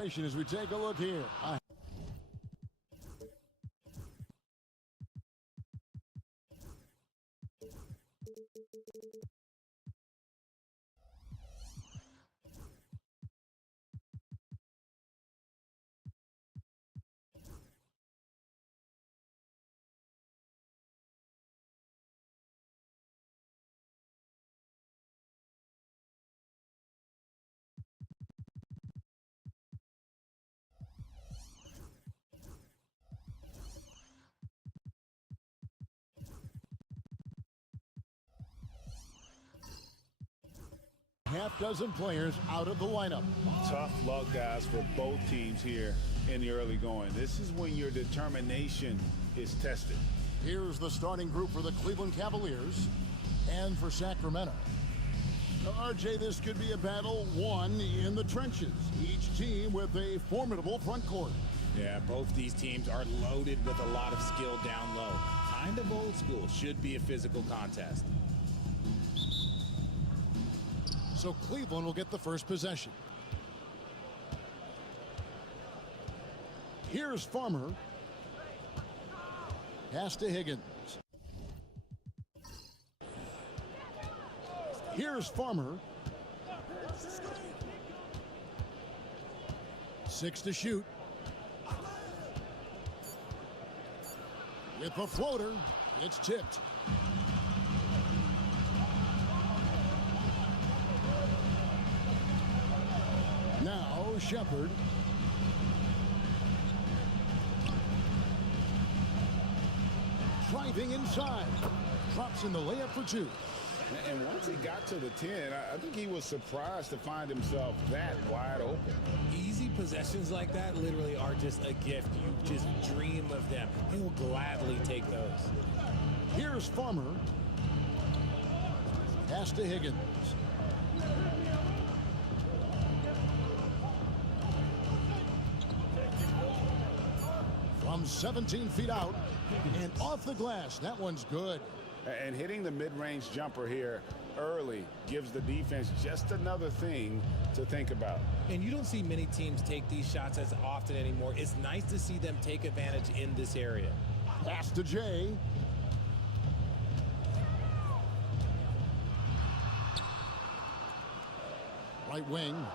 situation as we take a look here. Half dozen players out of the lineup. Tough luck, guys, for both teams here in the early going. This is when your determination is tested. Here's the starting group for the Cleveland Cavaliers and for Sacramento. Now, RJ, this could be a battle won in the trenches. Each team with a formidable front court. Yeah, both these teams are loaded with a lot of skill down low. Kind of old school. Should be a physical contest. So Cleveland will get the first possession. Here's Farmer. Pass to Higgins. Here's Farmer. 6 to shoot. With a floater, it's tipped. Now Shepard. Driving inside. Drops in the layup for 2. And once he got to the 10, I think he was surprised to find himself that wide open. Easy possessions like that literally are just a gift. You just dream of them. He'll gladly take those. Here's Farmer. Pass to Higgins. From 17 feet out and off the glass. That one's good. And hitting the mid-range jumper here early gives the defense just another thing to think about. And you don't see many teams take these shots as often anymore. It's nice to see them take advantage in this area. Pass to Jay. Right wing.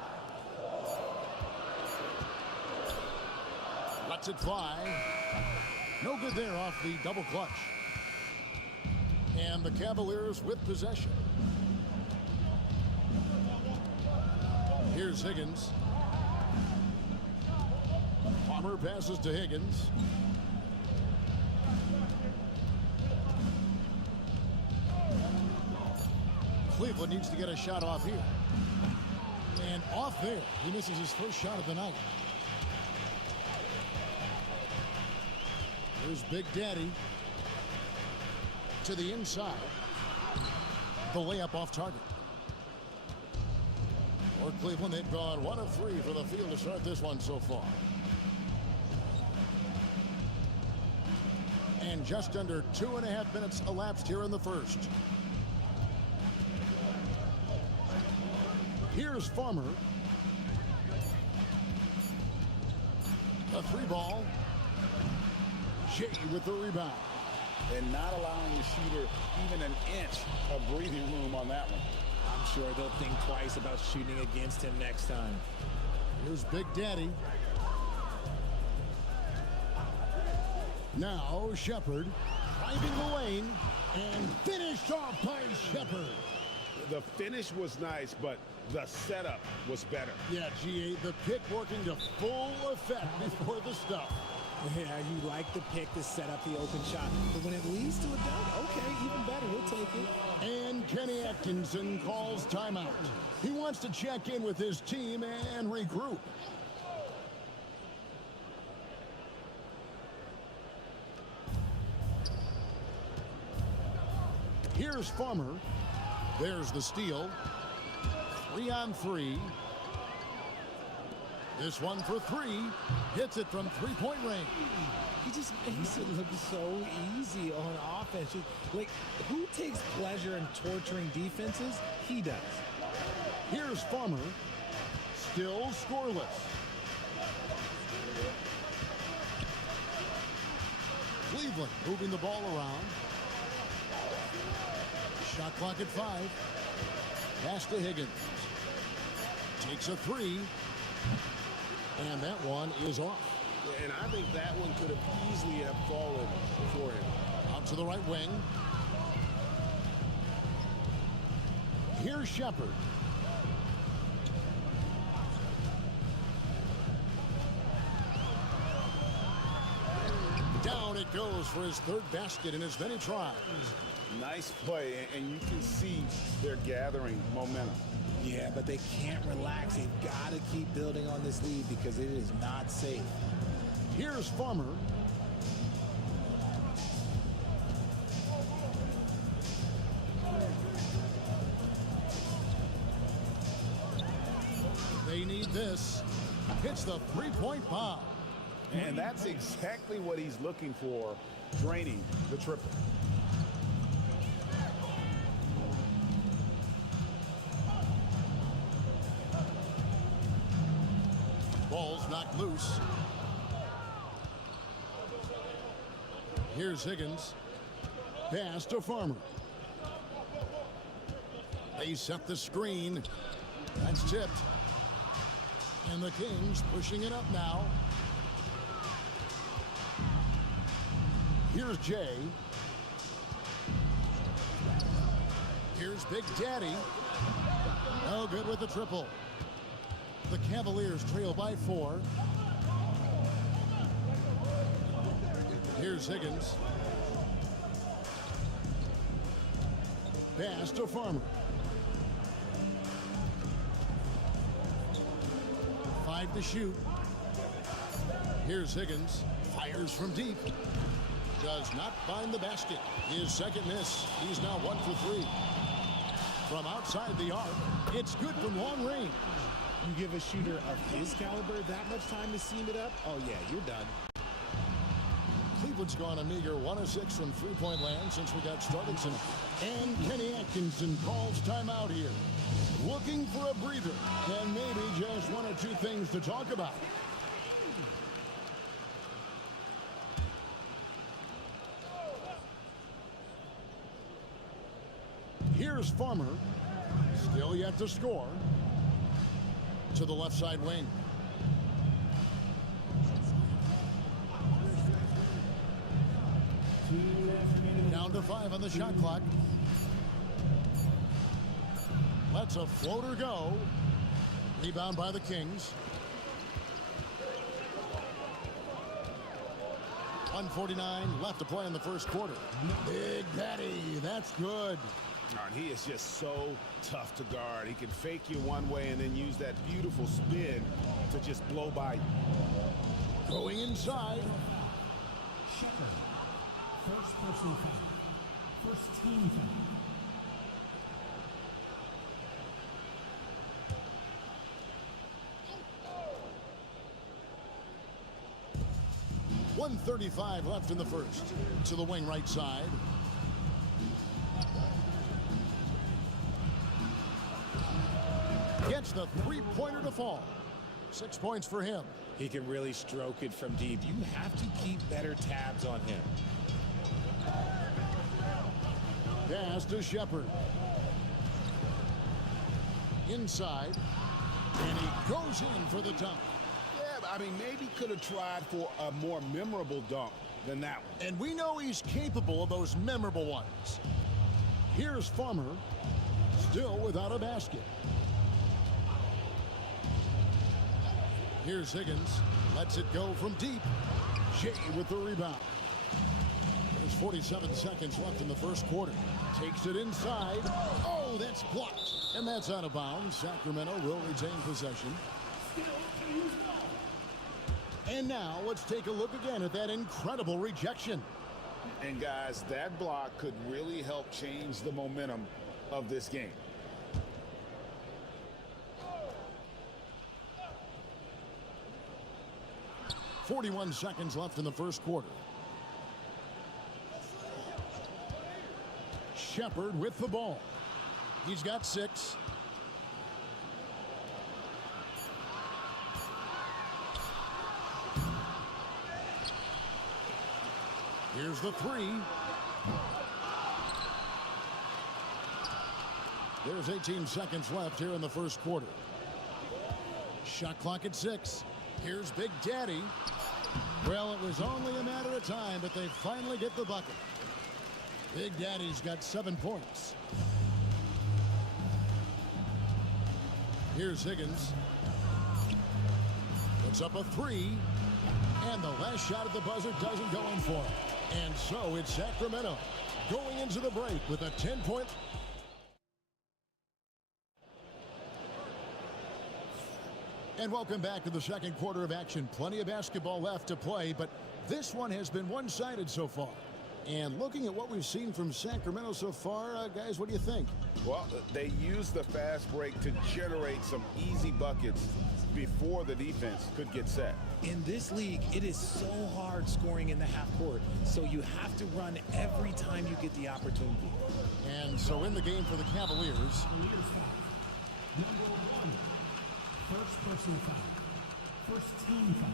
Lets it fly. No good there off the double clutch. And the Cavaliers with possession. Here's Higgins. Palmer passes to Higgins. Cleveland needs to get a shot off here. And off there. He misses his first shot of the night. Here's Big Daddy. To the inside. The layup off target. For Cleveland, they've gone 1 of 3 for the field to start this one so far. And just under 2.5 minutes elapsed here in the first. Here's Farmer. A 3-ball. Jay with the rebound. And not allowing the shooter even an inch of breathing room on that one. I'm sure they'll think twice about shooting against him next time. Here's Big Daddy. Now Shepard driving the lane and finished off by Shepard. The finish was nice, but the setup was better. Yeah, GA, the pick working to full effect before the stuff. Yeah, you like the pick to set up the open shot. But when it leads to a dunk, okay, even better, we'll take it. And Kenny Atkinson calls timeout. He wants to check in with his team and regroup. Here's Farmer. There's the steal. 3 on 3. This one for 3. Hits it from 3-point range. He just makes it look so easy on offense. Like, who takes pleasure in torturing defenses? He does. Here's Farmer. Still scoreless. Cleveland moving the ball around. Shot clock at 5. Pass to Higgins. Takes a 3. And that one is off. And I think that one could have easily have fallen for him. Out to the right wing. Here's Shepard. Down it goes for his third basket in as many tries. Nice play, and you can see they're gathering momentum. Yeah, but they can't relax. They've got to keep building on this lead because it is not safe. Here's Farmer. They need this. Hits the three-point bomb. And that's exactly what he's looking for, draining the triple. Ball's knocked loose. Here's Higgins. Pass to Farmer. They set the screen. That's tipped. And the Kings pushing it up now. Here's Jay. Here's Big Daddy. No good with the triple. The Cavaliers trail by 4. Here's Higgins. Pass to Farmer. 5 to shoot. Here's Higgins. Fires from deep. Does not find the basket. His second miss. He's now 1 for 3. From outside the arc, it's good from long range. You give a shooter of his caliber that much time to seam it up, oh yeah, you're done. Cleveland's gone a meager 1 of 6 from three-point land since we got started tonight. And Kenny Atkinson calls timeout here. Looking for a breather and maybe just 1 or 2 things to talk about. Here's Farmer. Still yet to score. To the left side wing. Down to 5 on the shot clock. Lets a floater go. Rebound by the Kings. 1:49 left to play in the first quarter. Big Daddy, that's good. He is just so tough to guard. He can fake you one way and then use that beautiful spin to just blow by you. Going inside. Shepard. First person foul. First team foul. .135 left in the first. To the wing right side. Gets the three-pointer to fall. 6 points for him. He can really stroke it from deep. You have to keep better tabs on him. Pass to Shepard. Inside. And he goes in for the dunk. Yeah, I mean, maybe could have tried for a more memorable dunk than that one. And we know he's capable of those memorable ones. Here's Farmer. Still without a basket. Here's Higgins. Lets it go from deep. Jay with the rebound. There's 47 seconds left in the first quarter. Takes it inside. Oh, that's blocked. And that's out of bounds. Sacramento will retain possession. And now let's take a look again at that incredible rejection. And guys, that block could really help change the momentum of this game. .41 seconds left in the first quarter. Shepard with the ball. He's got 6. Here's the three. There's 18 seconds left here in the first quarter. Shot clock at 6. Here's Big Daddy. Well, it was only a matter of time, but they finally get the bucket. Big Daddy's got 7 points. Here's Higgins. Puts up a 3. And the last shot at the buzzer doesn't go in for it. And so it's Sacramento going into the break with a 10-point. And welcome back to the second quarter of action. Plenty of basketball left to play, but this one has been one-sided so far. And looking at what we've seen from Sacramento so far, guys, what do you think? Well, they used the fast break to generate some easy buckets before the defense could get set. In this league, it is so hard scoring in the half court, so you have to run every time you get the opportunity. And so in the game for the Cavaliers. Cavaliers foul. Number 1. First personal foul. First team foul.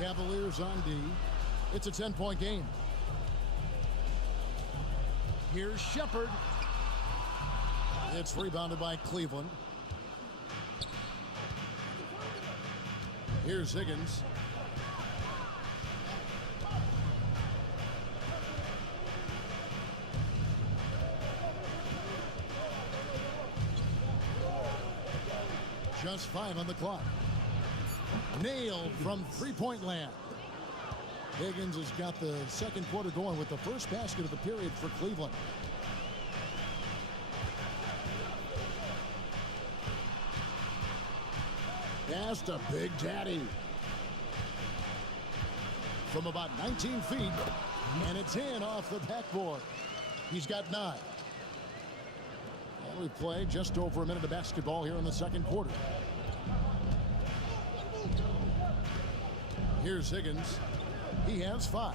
Cavaliers on D. It's a 10-point game. Here's Shepard. It's rebounded by Cleveland. Here's Higgins. Just 5 on the clock. Nailed from three-point land. Higgins has got the second quarter going with the first basket of the period for Cleveland. Pass to Big Daddy. From about 19 feet, and it's in off the backboard. He's got 9. And we play just over a minute of basketball here in the second quarter. Here's Higgins. He has 5.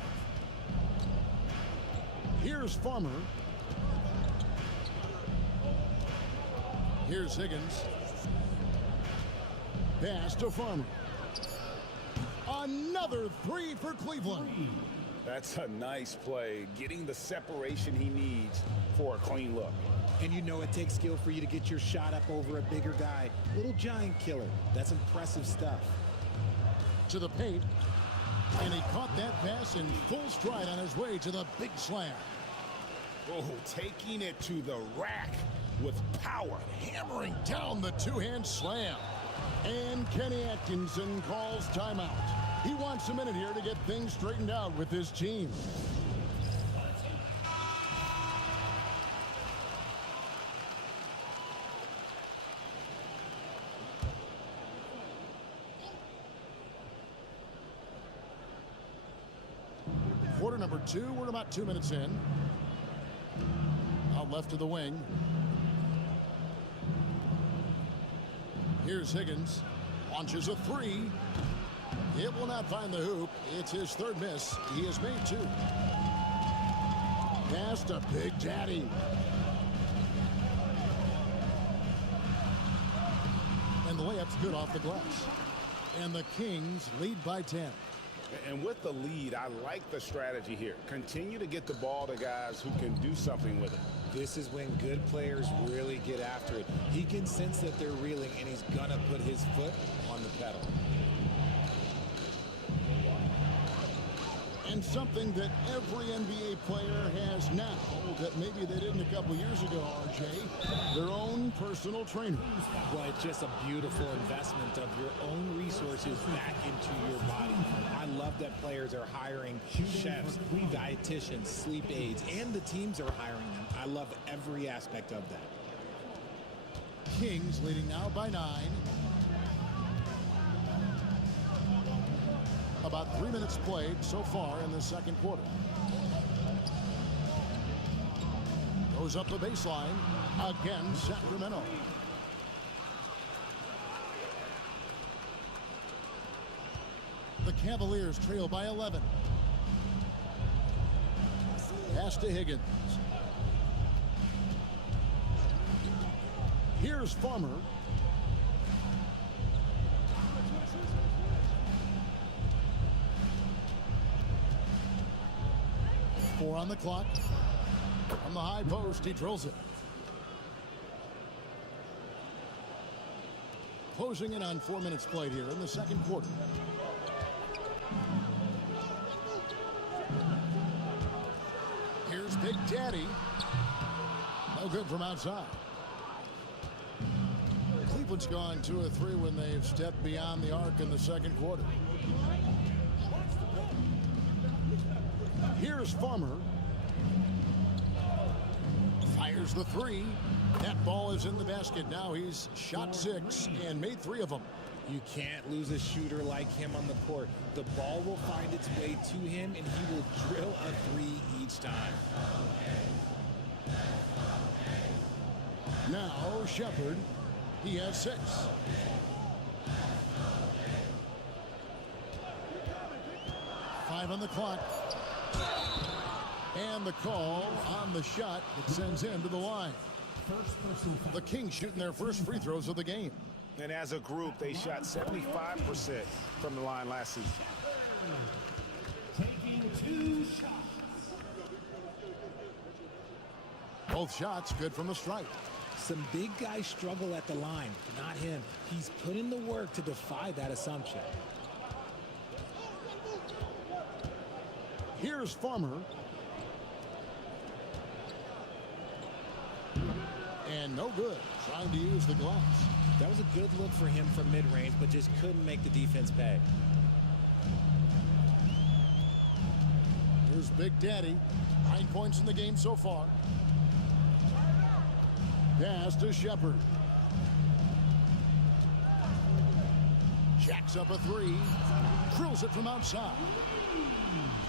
Here's Farmer. Here's Higgins. Pass to Farmer. Another 3 for Cleveland. That's a nice play, getting the separation he needs for a clean look. And you know it takes skill for you to get your shot up over a bigger guy. Little giant killer. That's impressive stuff. To the paint. And he caught that pass in full stride on his way to the big slam. Oh, taking it to the rack with power. Hammering down the two-hand slam. And Kenny Atkinson calls timeout. He wants a minute here to get things straightened out with his team. Quarter number 2, we're about 2 minutes in. Out left to the wing. Here's Higgins. Launches a 3. It will not find the hoop. It's his 3rd miss. He has made 2. Pass to Big Daddy. And the layup's good off the glass. And the Kings lead by 10. And with the lead, I like the strategy here. Continue to get the ball to guys who can do something with it. This is when good players really get after it. He can sense that they're reeling, and he's gonna put his foot on the pedal. And something that every NBA player has now that maybe they didn't a couple years ago, RJ, their own personal trainer. Well, it's just a beautiful investment of your own resources back into your body. I love that players are hiring chefs, dietitians, sleep aides, and the teams are hiring them. I love every aspect of that. Kings leading now by 9. About 3 minutes played so far in the second quarter. Goes up the baseline. Again, Sacramento. The Cavaliers trail by 11. Pass to Higgins. Here's Farmer. 4 on the clock. From the high post, he drills it. Closing in on 4 minutes played here in the second quarter. Here's Big Daddy. No good from outside. Cleveland's gone 2 of 3 when they've stepped beyond the arc in the second quarter. Here's Farmer. Fires the 3. That ball is in the basket. Now he's shot 6 and made 3 of them. You can't lose a shooter like him on the court. The ball will find its way to him, and he will drill a 3 each time. Now Shepard. He has 6. Five on the clock. And the call on the shot that sends him to the line. The Kings shooting their first free throws of the game. And as a group, they shot 75% from the line last season. Taking 2 shots. Both shots good from the stripe. Some big guys struggle at the line, not him. He's put in the work to defy that assumption. Here's Farmer. And no good. Trying to use the glass. That was a good look for him from mid-range, but just couldn't make the defense pay. Here's Big Daddy. 9 points in the game so far. Pass to Shepard. Jacks up a 3. Drills it from outside.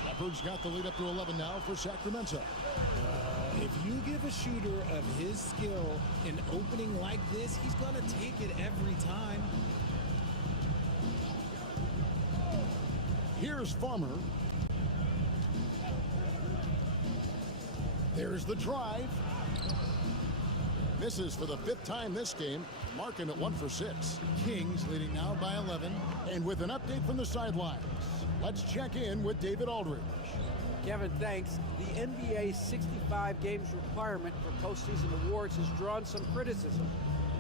Shepard's got the lead up to 11 now for Sacramento. If you give a shooter of his skill an opening like this, he's going to take it every time. Here's Farmer. There's the drive. Misses for the 5th time this game. Mark him at 1 for 6. Kings leading now by 11. And with an update from the sidelines, let's check in with David Aldridge. Kevin, thanks. The NBA's 65 games requirement for postseason awards has drawn some criticism.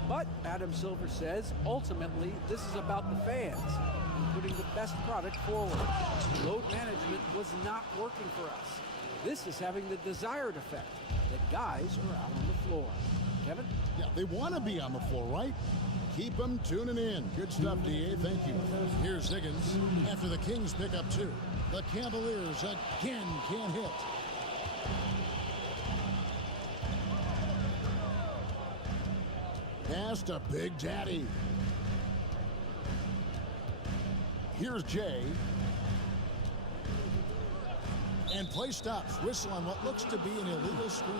But Adam Silver says, ultimately, this is about the fans and putting the best product forward. Load management was not working for us. This is having the desired effect, that guys are out on the floor. Kevin? Yeah, they want to be on the floor, right? Keep them tuning in. Good stuff, DA. Thank you. Here's Higgins after the Kings pick up 2. The Cavaliers again can't hit. Pass to Big Daddy. Here's Jay. And play stops. Whistle on what looks to be an illegal screen.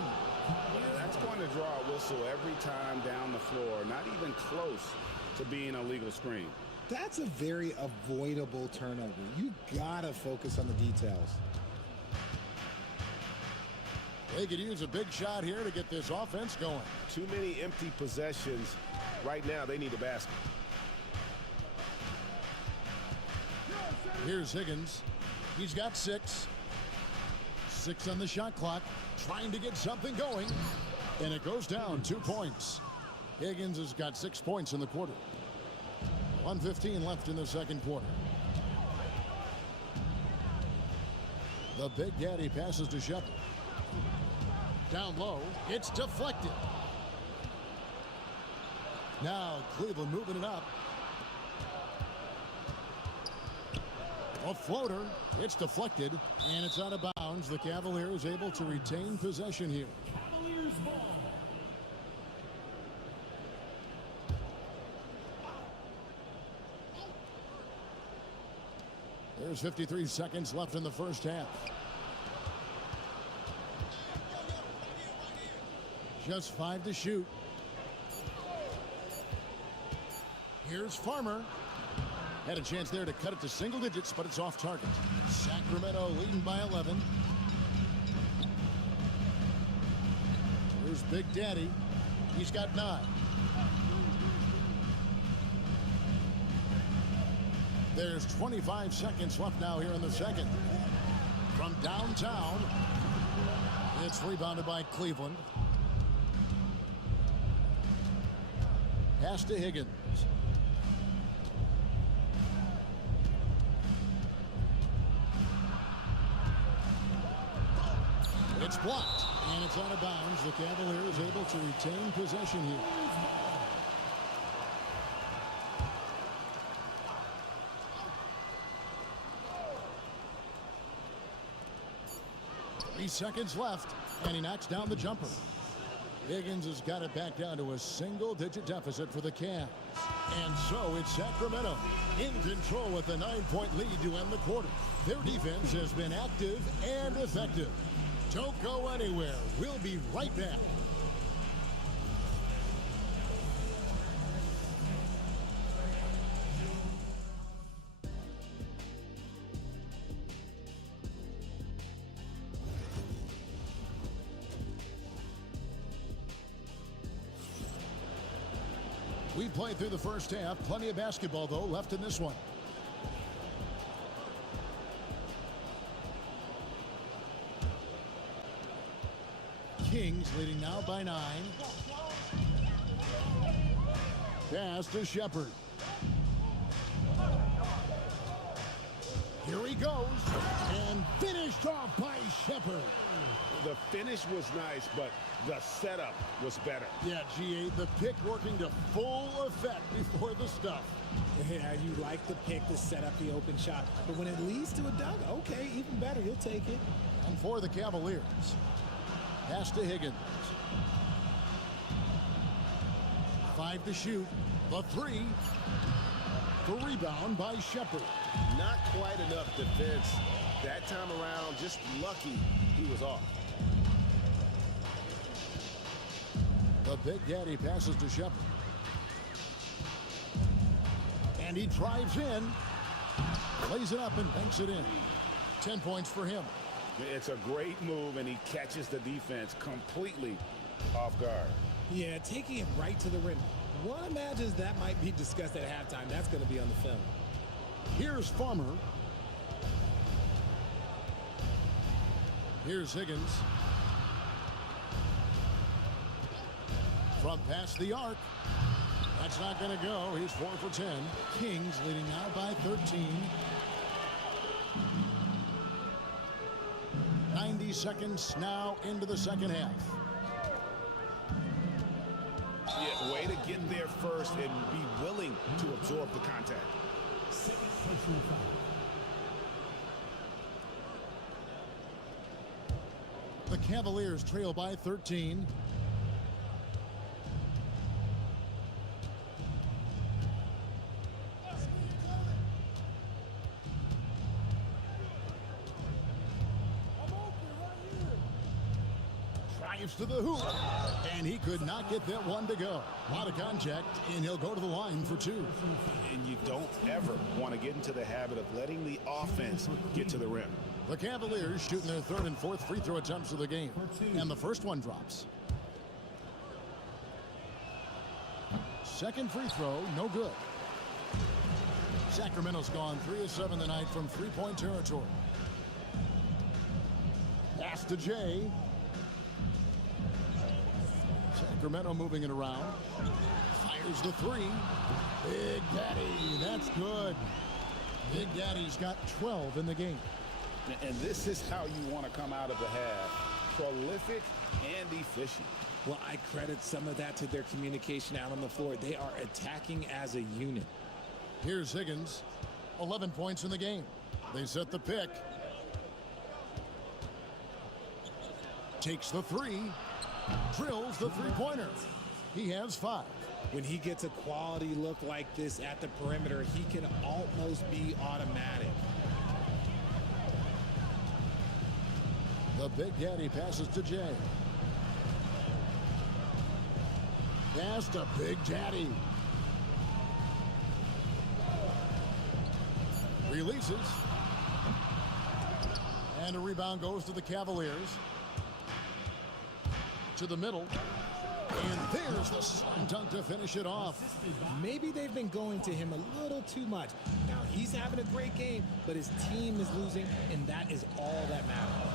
That's going to draw a whistle every time down the floor. Not even close to being a legal screen. That's a very avoidable turnover. You gotta focus on the details. They could use a big shot here to get this offense going. Too many empty possessions. Right now, they need a basket. Here's Higgins. He's got 6. 6 on the shot clock. Trying to get something going. And it goes down 2 points. Higgins has got 6 points in the quarter. 1:15 left in the second quarter. The Big Daddy passes to Shepard. Down low. It's deflected. Now Cleveland moving it up. A floater. It's deflected. And it's out of bounds. The Cavaliers able to retain possession here. Cavaliers ball. There's 53 seconds left in the first half. Just 5 to shoot. Here's Farmer. Had a chance there to cut it to single digits, but it's off target. Sacramento leading by 11. Here's Big Daddy. He's got 9. There's 25 seconds left now here in the second. From downtown, It's rebounded by Cleveland. Pass to Higgins. It's blocked, and it's out of bounds. The Cavaliers able to retain possession here. Three seconds left, and he knocks down the jumper. Higgins has got it back down to a single-digit deficit for the Cavs. And so it's Sacramento in control with a 9-point lead to end the quarter. Their defense has been active and effective. Don't go anywhere. We'll be right back. We played through the first half. Plenty of basketball, though, left in this one. Kings leading now by 9. Pass to Shepard. Here he goes. And finished off by Shepard. The finish was nice, but the setup was better. Yeah, G8, the pick working to full effect before the stuff. Yeah, you like the pick to set up the open shot. But when it leads to a dunk, okay, even better. You'll take it. And for the Cavaliers, pass to Higgins. 5 to shoot. The 3. The rebound by Shepard. Not quite enough defense that time around. Just lucky he was off. The Big Daddy passes to Shepard. And he drives in. Plays it up and banks it in. 10 points for him. It's a great move, and he catches the defense completely off guard. Yeah, taking it right to the rim. One imagines that might be discussed at halftime. That's going to be on the film. Here's Farmer. Here's Higgins. From past the arc. That's not going to go. He's 4 for 10. Kings leading now by 13. 90 seconds now into the second half. Yeah, way to get there first and be willing to absorb the contact. Second personal foul. The Cavaliers trail by 13. Drives to the hoop, and he could not get that one to go. A lot of contact, and he'll go to the line for 2. And you don't ever want to get into the habit of letting the offense get to the rim. The Cavaliers shooting their 3rd and 4th free throw attempts of the game, and the first one drops. Second free throw, no good. Sacramento's gone 3 of 7 tonight from three-point territory. Pass to Jay. Sacramento moving it around. Fires the 3. Big Daddy, that's good. Big Daddy's got 12 in the game. And this is how you want to come out of the half. Prolific and efficient. Well, I credit some of that to their communication out on the floor. They are attacking as a unit. Here's Higgins. 11 points in the game. They set the pick. Takes the 3. Drills the three-pointer. He has 5. When he gets a quality look like this at the perimeter, he can almost be automatic. The Big Daddy passes to Jay. Pass to Big Daddy. Releases. And a rebound goes to the Cavaliers. To the middle. And there's the slam dunk to finish it off. Maybe they've been going to him a little too much. Now, he's having a great game, but his team is losing, and that is all that matters.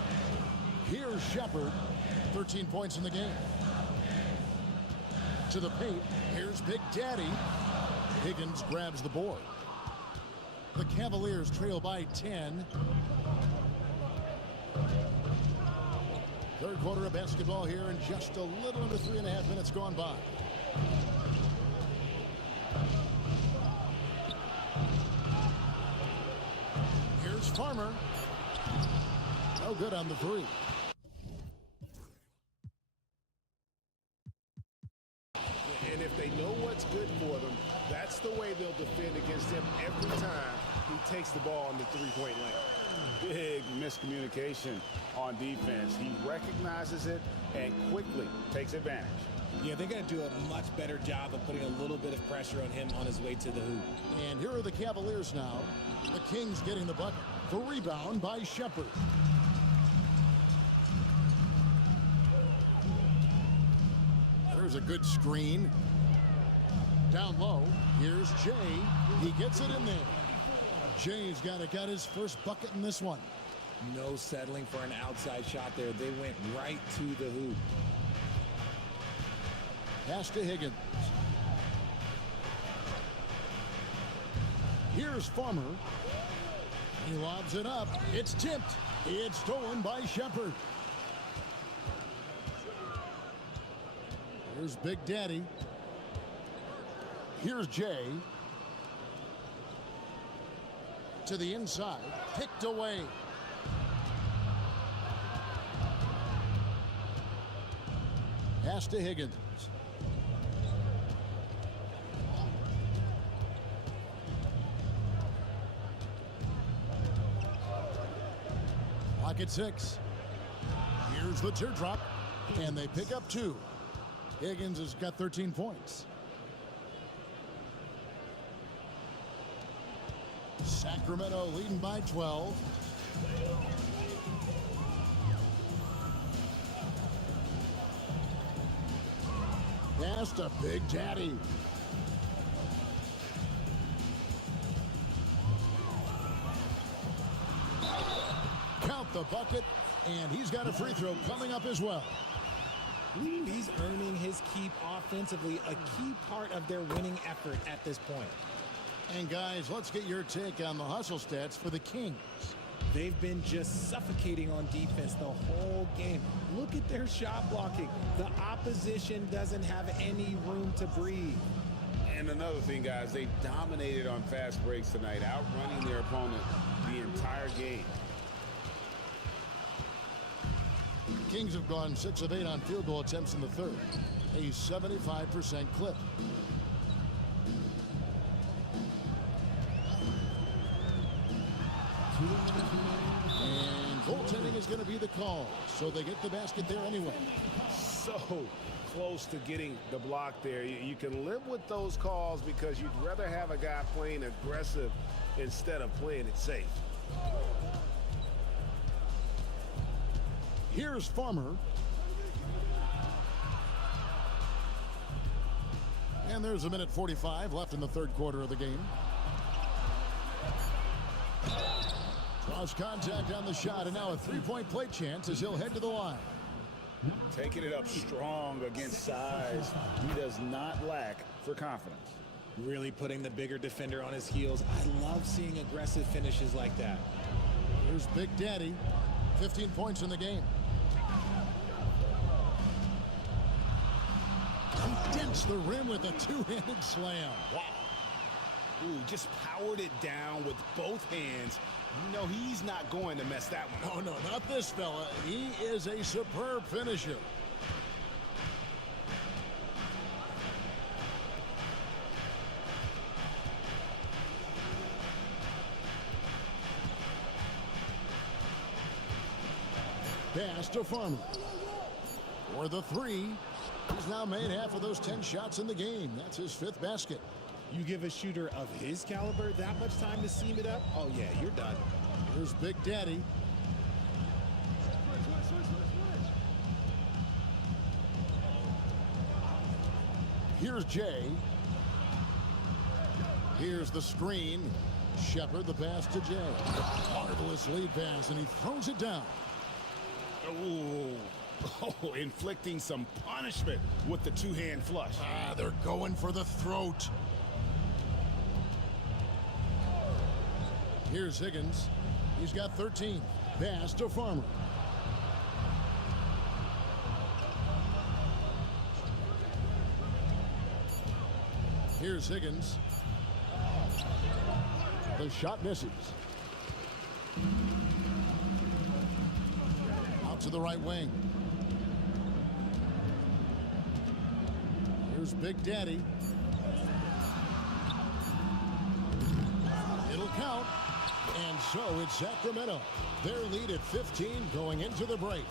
Here's Shepard. 13 points in the game. To the paint. Here's Big Daddy. Higgins grabs the board. The Cavaliers trail by 10. Third quarter of basketball here, and just a little under 3.5 minutes gone by. Here's Farmer. No good on the three. And if they know what's good for them, that's the way they'll defend against him every time he takes the ball in the three-point lane. Big miscommunication on defense. He recognizes it and quickly takes advantage. Yeah, they got to do a much better job of putting a little bit of pressure on him on his way to the hoop. And here are the Cavaliers now. The Kings getting the bucket. The rebound by Shepard. There's a good screen. Down low, here's Jay. He gets it in there. Jay's got his first bucket in this one. No settling for an outside shot there. They went right to the hoop. Pass to Higgins. Here's Farmer. He lobs it up. It's tipped. It's stolen by Shepard. Here's Big Daddy. Here's Jay. To the inside. Picked away. Pass to Higgins. Pocket 6. Here's the teardrop. And they pick up 2. Higgins has got 13 points. Sacramento leading by 12. Pass to Big Daddy. Count the bucket, and he's got a free throw coming up as well. He's earning his keep offensively, a key part of their winning effort at this point. And guys, let's get your take on the hustle stats for the Kings. They've been just suffocating on defense the whole game. Look at their shot blocking. The opposition doesn't have any room to breathe. And another thing, guys, they dominated on fast breaks tonight, outrunning their opponent the entire game. Kings have gone 6 of 8 on field goal attempts in the third. A 75% clip. And goaltending is going to be the call, so they get the basket there anyway. So close to getting the block there. You can live with those calls because you'd rather have a guy playing aggressive instead of playing it safe. Here's Farmer. And there's a minute 45 left in the third quarter of the game. Draws contact on the shot, and now a three-point play chance as he'll head to the line. Taking it up strong against size. He does not lack for confidence. Really putting the bigger defender on his heels. I love seeing aggressive finishes like that. Here's Big Daddy. 15 points in the game. He dents the rim with a two-handed slam. Wow. Ooh, just powered it down with both hands. You know he's not going to mess that one up. Oh, no, not this fella. He is a superb finisher. Pass to Farmer. For the three. He's now made half of those 10 shots in the game. That's his 5th basket. You give a shooter of his caliber that much time to seam it up, oh yeah, you're done. Here's Big Daddy. Here's Jay. Here's the screen. Shepard, the pass to Jay. Marvelous lead pass, and he throws it down. Ooh. Oh, inflicting some punishment with the two-hand flush. They're going for the throat. Here's Higgins. He's got 13. Pass to Farmer. Here's Higgins. The shot misses. Out to the right wing. Here's Big Daddy. It'll count. And so it's Sacramento. Their lead at 15 going into the break.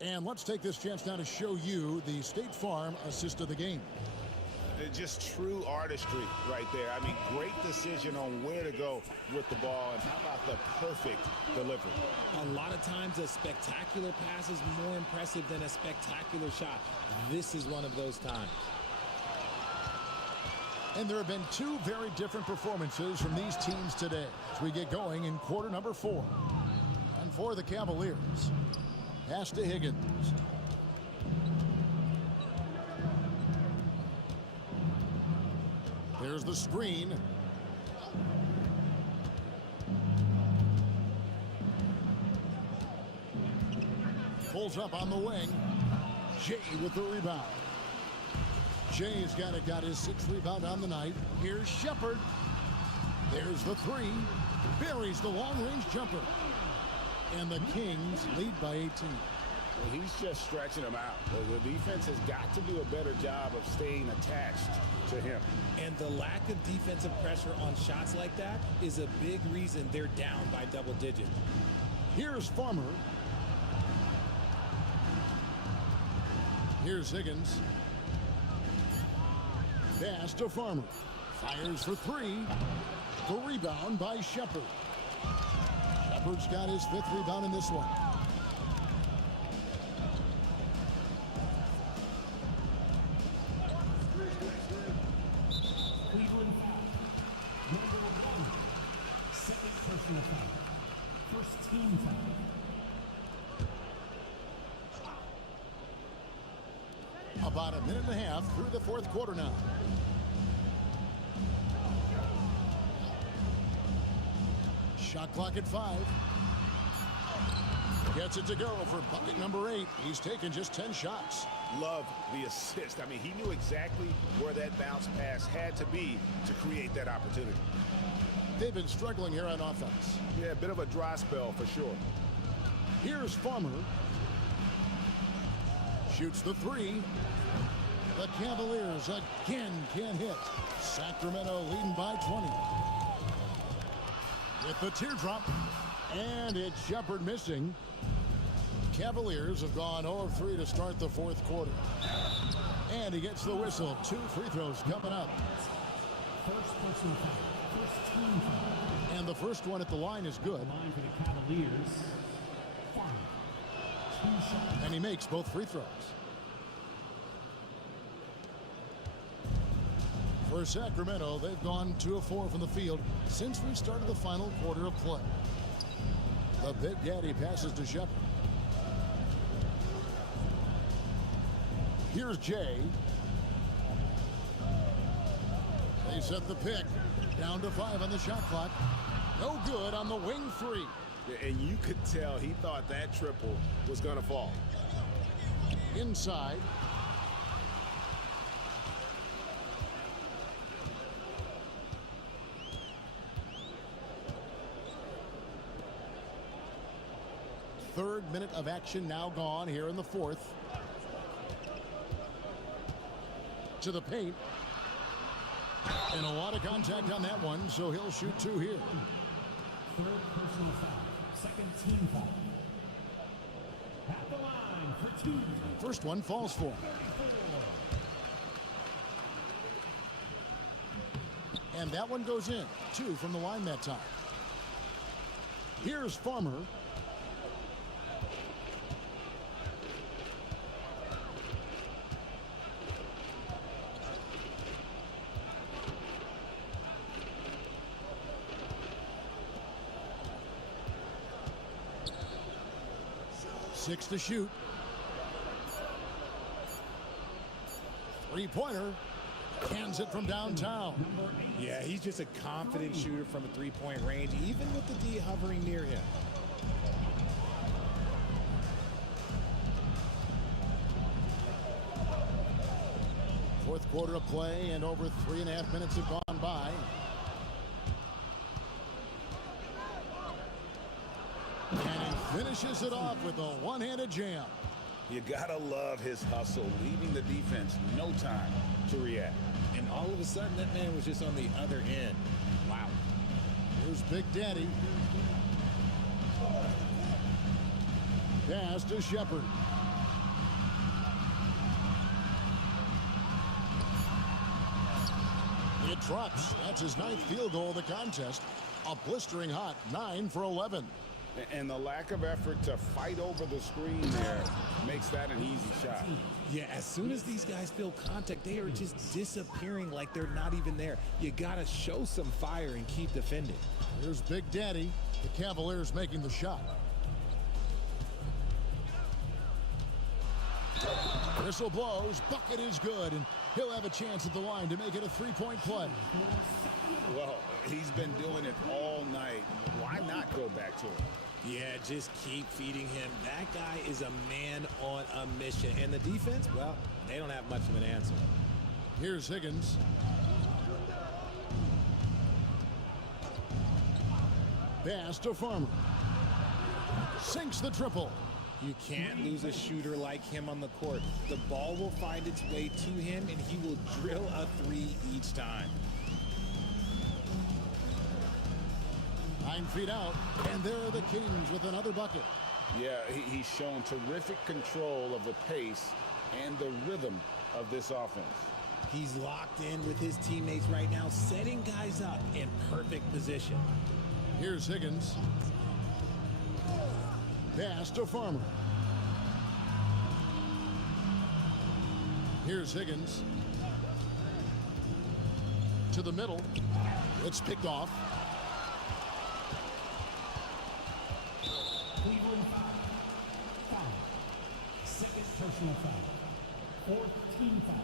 And let's take this chance now to show you the State Farm assist of the game. Just true artistry right there. I mean, great decision on where to go with the ball, and how about the perfect delivery? A lot of times a spectacular pass is more impressive than a spectacular shot. This is one of those times. And there have been two very different performances from these teams today as we get going in quarter number 4. And for the Cavaliers, pass to Higgins. There's the screen. Pulls up on the wing. Jay with the rebound. Jay's got his 6th rebound on the night. Here's Shepard. There's the 3. Buries the long-range jumper. And the Kings lead by 18. Well, he's just stretching them out. The defense has got to do a better job of staying attached to him. And the lack of defensive pressure on shots like that is a big reason they're down by double digits. Here's Farmer. Here's Higgins. Pass to Farmer. Fires for 3. The rebound by Shepard. Shepard's got his 5th rebound in this one. Cleveland foul. Number 1. Second personal foul. First team foul. About a minute and a half through the 4th quarter now. Shot clock at 5. Gets it to go for bucket number 8. He's taken just 10 shots. Love the assist. I mean, he knew exactly where that bounce pass had to be to create that opportunity. They've been struggling here on offense. Yeah, a bit of a dry spell for sure. Here's Farmer. Shoots the 3. The Cavaliers again can't hit. Sacramento leading by 20. With the teardrop. And it's Shepard missing. Cavaliers have gone 0 of 3 to start the 4th quarter. And he gets the whistle. 2 free throws coming up. First personal foul. First team foul. And the first one at the line is good. Line for the Cavaliers. Farmer. 2 shots. And he makes both free throws. For Sacramento, they've gone 2 of 4 from the field since we started the final quarter of play. The Big Daddy passes to Shepard. Here's Jay. They set the pick. Down to 5 on the shot clock. No good on the wing 3. And you could tell he thought that triple was going to fall. Inside. Third minute of action now gone here in the 4th. To the paint. And a lot of contact on that one, so he'll shoot 2 here. Third personal foul. Second team foul. At the line for 2. First one falls for him. And that one goes in. 2 from the line that time. Here's Farmer. 6 to shoot. Three-pointer. Hands it from downtown. Yeah, he's just a confident shooter from a three-point range, even with the D hovering near him. Fourth quarter of play, and over 3.5 minutes have gone by. And he finishes it off with a one-handed jam. You gotta love his hustle, leaving the defense no time to react. And all of a sudden, that man was just on the other end. Wow. Here's Big Daddy. Pass to Shepard. It drops. That's his 9th field goal of the contest. A blistering hot 9 for 11. And the lack of effort to fight over the screen there makes that an easy shot. Yeah, as soon as these guys feel contact, they are just disappearing like they're not even there. You gotta show some fire and keep defending. Here's Big Daddy. The Cavaliers making the shot. Whistle blows. Bucket is good, and he'll have a chance at the line to make it a three-point play. Well, he's been doing it all night. Why not go back to it? Yeah, just keep feeding him. That guy is a man on a mission. And the defense, well, they don't have much of an answer. Here's Higgins. Pass to Farmer. Sinks the triple. You can't lose a shooter like him on the court. The ball will find its way to him, and he will drill a three each time. 9 feet out, and there are the Kings with another bucket. Yeah, he's shown terrific control of the pace and the rhythm of this offense. He's locked in with his teammates right now, setting guys up in perfect position. Here's Higgins. Pass to Farmer. Here's Higgins. To the middle. It's picked off. Cleveland foul. Second personal foul. 4th team foul.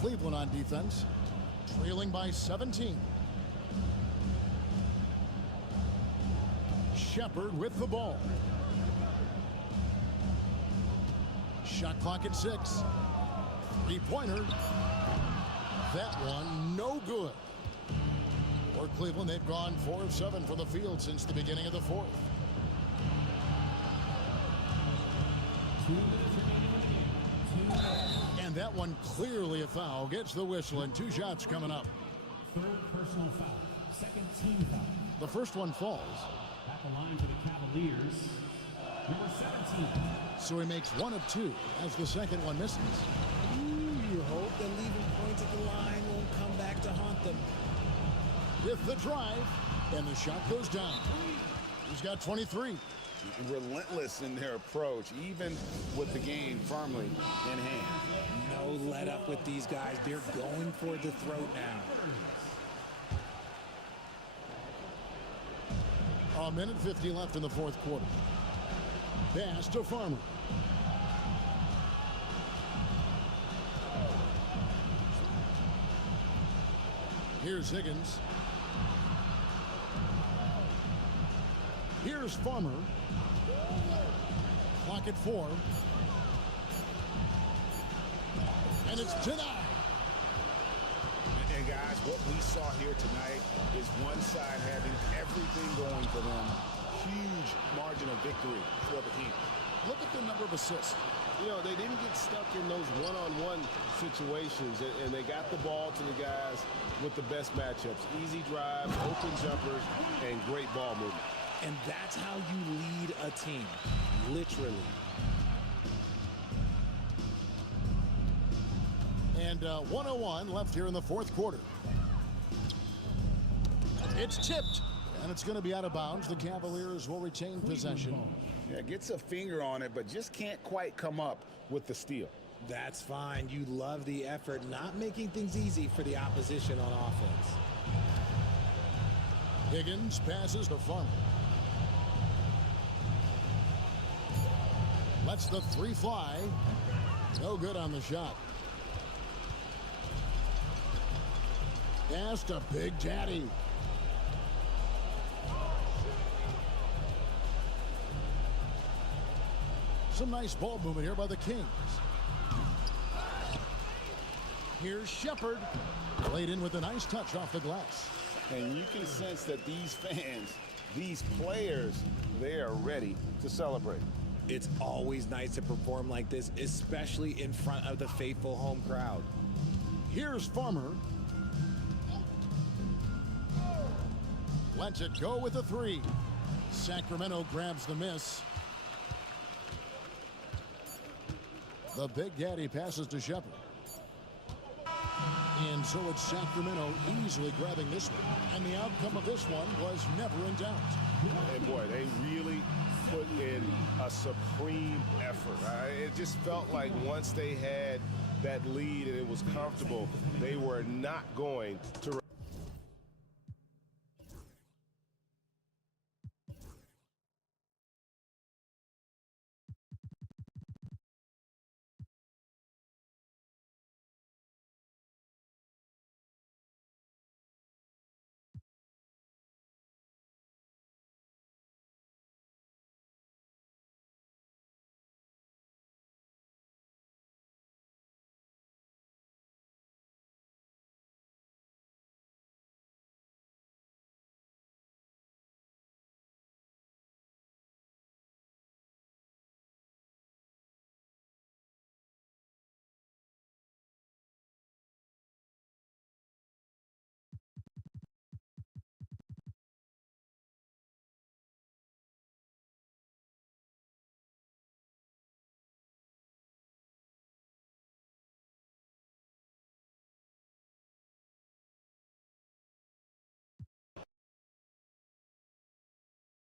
Cleveland on defense, trailing by 17. Shepard with the ball. Shot clock at 6. Three-pointer. That one no good. For Cleveland, they've gone 4 of 7 from the field since the beginning of the fourth. And that one clearly a foul. Gets the whistle, and 2 shots coming up. 3rd personal foul. 2nd team foul. The first one falls. At the line for the Cavaliers, number 17. So he makes 1 of 2 as the second one misses. You hope that leaving points at the line won't come back to haunt them. With the drive, and the shot goes down. He's got 23. Relentless in their approach, even with the game firmly in hand. No let up with these guys. They're going for the throat now. A minute 50 left in the fourth quarter. Pass to Farmer. Here's Higgins. Here's Farmer. Clock at 4. And it's denied. And guys, what we saw here tonight is one side having everything going for them. Huge margin of victory for the Heat. Look at the number of assists. You know, they didn't get stuck in those one-on-one situations, and they got the ball to the guys with the best matchups. Easy drives, open jumpers, and great ball movement. And that's how you lead a team, literally. And 101 left here in the fourth quarter. It's tipped, and it's going to be out of bounds. The Cavaliers will retain possession. Yeah, gets a finger on it, but just can't quite come up with the steal. That's fine. You love the effort, not making things easy for the opposition on offense. Higgins passes to Farmer. Lets the three fly. No good on the shot. Pass to Big Daddy. Some nice ball movement here by the Kings. Here's Shepard. Played in with a nice touch off the glass. And you can sense that these fans, these players, they are ready to celebrate. It's always nice to perform like this, especially in front of the faithful home crowd. Here's Farmer. Lets it go with a three. Sacramento grabs the miss. The Big Daddy passes to Shepard. And so it's Sacramento easily grabbing this one. And the outcome of this one was never in doubt. And boy, they really put in a supreme effort. It just felt like once they had that lead and it was comfortable, they were not going to